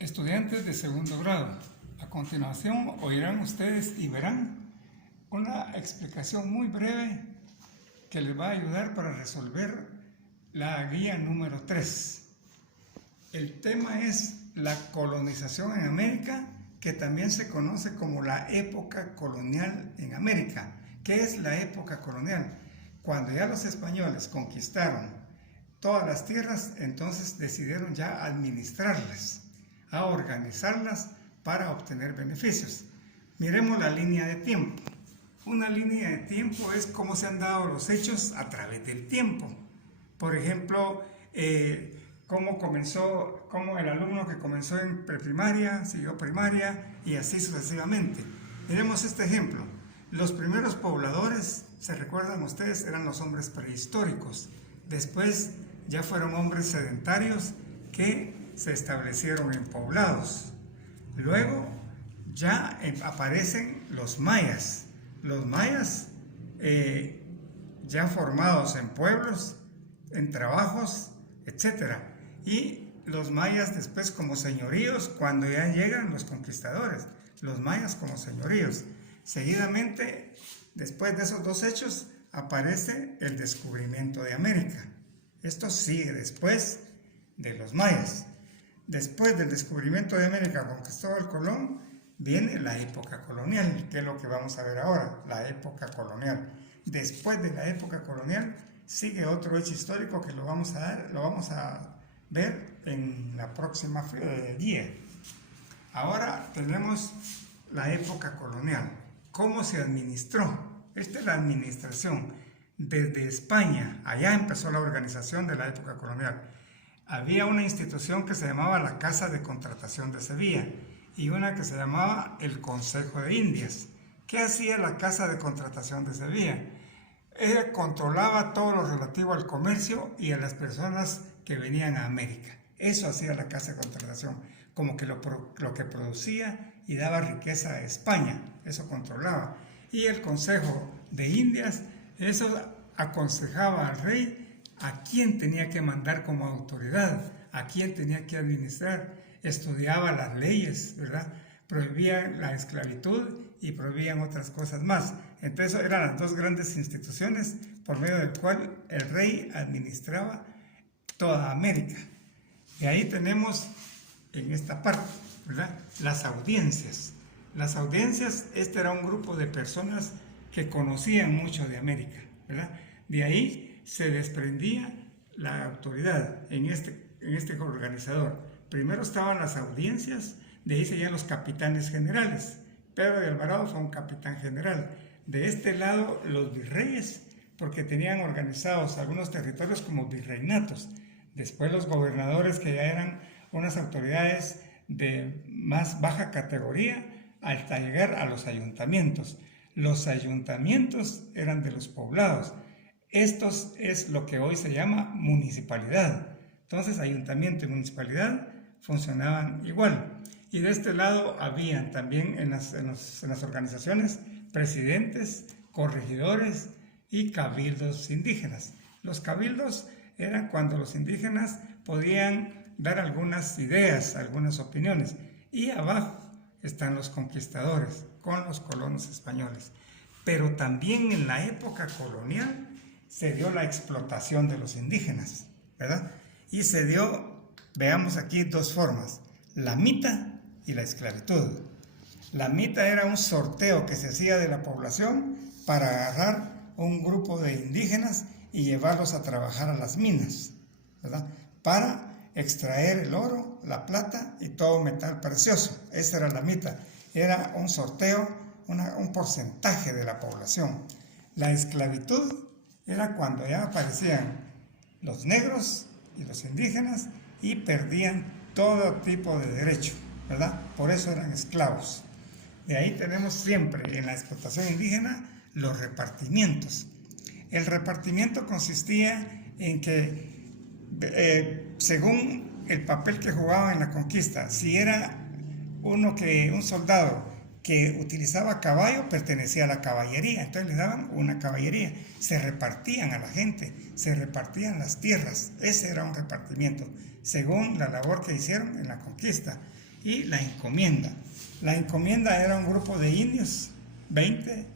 Estudiantes de segundo grado, a continuación oirán ustedes y verán una explicación muy breve que les va a ayudar para resolver la guía número 3. El tema es la colonización en América, que también se conoce como la época colonial en América. ¿Qué es la época colonial? Cuando ya los españoles conquistaron todas las tierras, entonces decidieron ya administrarlas, a organizarlas para obtener beneficios. Miremos la línea de tiempo. Una línea de tiempo es cómo se han dado los hechos a través del tiempo. Por ejemplo, cómo el alumno que comenzó en preprimaria, siguió primaria y así sucesivamente. Miremos este ejemplo. Los primeros pobladores, se recuerdan ustedes, eran los hombres prehistóricos. Después ya fueron hombres sedentarios que se establecieron en poblados. Luego ya aparecen los mayas. Los mayas ya formados en pueblos, en trabajos, etc. Y los mayas después como señoríos cuando ya llegan los conquistadores. Los mayas como señoríos. Seguidamente, después de esos dos hechos, aparece el descubrimiento de América. Esto sigue después de los mayas. Después del descubrimiento de América con Cristóbal Colón, viene la época colonial, que es lo que vamos a ver ahora, la época colonial. Después de la época colonial, sigue otro hecho histórico que lo vamos a ver en la próxima guía. Ahora tenemos la época colonial. ¿Cómo se administró? Esta es la administración. Desde España, allá empezó la organización de la época colonial. Había una institución que se llamaba la Casa de Contratación de Sevilla y una que se llamaba el Consejo de Indias. ¿Qué hacía la Casa de Contratación de Sevilla? Ella controlaba todo lo relativo al comercio y a las personas que venían a América. Eso hacía la Casa de Contratación, como que lo que producía y daba riqueza a España, eso controlaba. Y el Consejo de Indias, eso aconsejaba al rey a quién tenía que mandar como autoridad, a quién tenía que administrar, estudiaba las leyes, ¿verdad? Prohibían la esclavitud y prohibían otras cosas más. Entonces eran las dos grandes instituciones por medio del cual el rey administraba toda América. Y ahí tenemos en esta parte, ¿verdad?, las audiencias. Las audiencias, este era un grupo de personas que conocían mucho de América, ¿verdad? De ahí se desprendía la autoridad en este organizador. Primero estaban las audiencias, de ahí seguían los capitanes generales. Pedro de Alvarado fue un capitán general. De este lado, los virreyes, porque tenían organizados algunos territorios como virreinatos. Después los gobernadores, que ya eran unas autoridades de más baja categoría, hasta llegar a los ayuntamientos. Los ayuntamientos eran de los poblados. Esto es lo que hoy se llama municipalidad. Entonces, ayuntamiento y municipalidad funcionaban igual. Y de este lado habían también en las organizaciones presidentes, corregidores y cabildos indígenas. Los cabildos eran cuando los indígenas podían dar algunas ideas, algunas opiniones. Y abajo están los conquistadores con los colonos españoles. Pero también en la época colonial se dio la explotación de los indígenas, ¿verdad? Y se dio, veamos aquí, dos formas, la mita y la esclavitud. La mita era un sorteo que se hacía de la población para agarrar un grupo de indígenas y llevarlos a trabajar a las minas, ¿verdad?, para extraer el oro, la plata y todo metal precioso. Esa era la mita. Era un sorteo, un porcentaje de la población. La esclavitud era cuando ya aparecían los negros y los indígenas y perdían todo tipo de derecho, ¿verdad? Por eso eran esclavos. De ahí tenemos siempre en la explotación indígena los repartimientos. El repartimiento consistía en que según el papel que jugaba en la conquista, si era un soldado que utilizaba caballo, pertenecía a la caballería, entonces le daban una caballería, se repartían a la gente, se repartían las tierras, ese era un repartimiento, según la labor que hicieron en la conquista. y la encomienda. La encomienda era un grupo de indios, 20,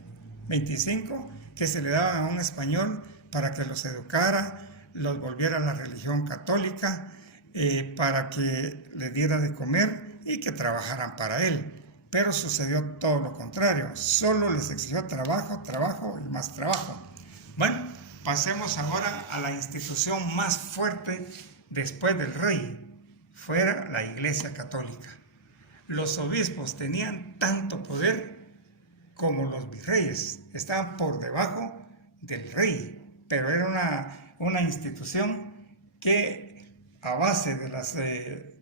25, que se le daban a un español para que los educara, los volviera a la religión católica, para que les diera de comer y que trabajaran para él. Pero sucedió todo lo contrario, solo les exigió trabajo, trabajo y más trabajo. Bueno, pasemos ahora a la institución más fuerte después del rey, fuera la Iglesia Católica. Los obispos tenían tanto poder como los virreyes, estaban por debajo del rey, pero era una institución que a base de las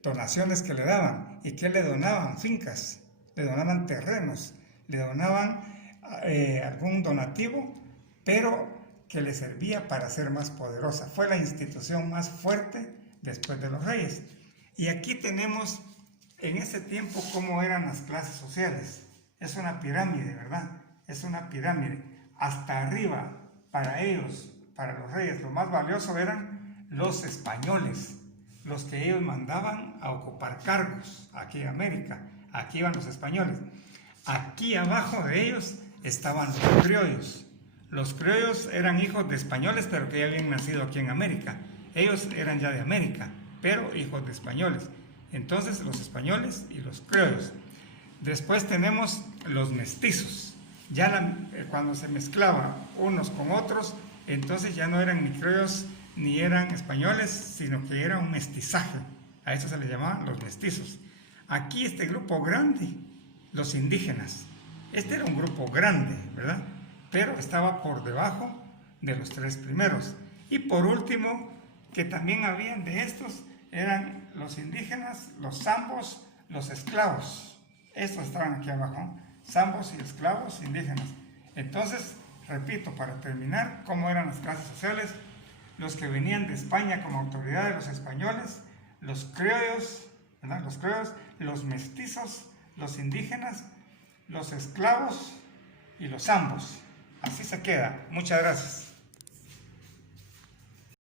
donaciones que le daban, y que le donaban fincas, le donaban terrenos, le donaban algún donativo, pero que le servía para ser más poderosa. Fue la institución más fuerte después de los reyes. Y aquí tenemos en ese tiempo cómo eran las clases sociales. Es una pirámide, ¿verdad? Es una pirámide. Hasta arriba, para ellos, para los reyes, lo más valioso eran los españoles, los que ellos mandaban a ocupar cargos aquí en América. Aquí iban los españoles. Aquí abajo de ellos estaban los criollos. Los criollos eran hijos de españoles, pero que ya habían nacido aquí en América. Ellos eran ya de América, pero hijos de españoles. Entonces, los españoles y los criollos. Después tenemos los mestizos. Ya cuando se mezclaba unos con otros, entonces ya no eran ni criollos ni eran españoles, sino que era un mestizaje. A eso se les llamaban los mestizos. Aquí este grupo grande, los indígenas. Este era un grupo grande, ¿verdad? Pero estaba por debajo de los tres primeros. Y por último, que también habían de estos, eran los indígenas, los zambos, los esclavos. Estos estaban aquí abajo, zambos y esclavos indígenas. Entonces, repito, para terminar, ¿cómo eran las clases sociales? Los que venían de España como autoridad de los españoles, los criollos, ¿verdad? Los criollos, los mestizos, los indígenas, los esclavos y los zambos. Así se queda. Muchas gracias.